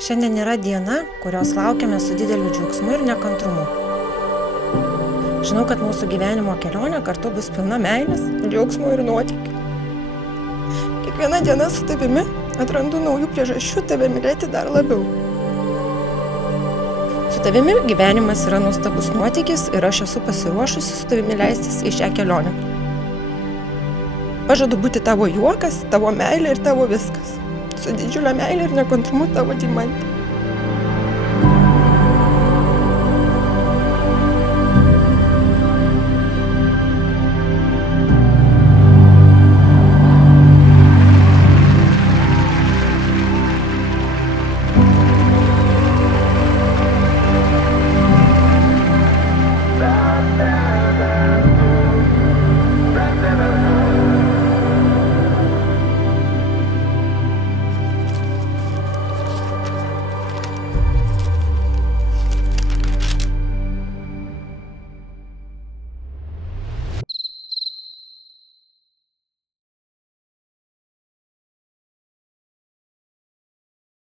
Šiandien yra diena, kurios laukiame su dideliu džiaugsmu ir nekantrumu. Žinau, kad mūsų gyvenimo kelionė kartu bus pilna meilės, džiaugsmo ir nuotykių. Kiekviena diena su tavimi atrandu naujų priežasčių tave mylėti dar labiau. Su tavimi gyvenimas yra nuostabus nuotykis ir aš esu pasiruošusi su tavimi leistis į šią kelionę. Pažadu būti tavo juokas, tavo meilė ir tavo viskas. Su didžiulė meilė ir nekantrumu tavo deimantė.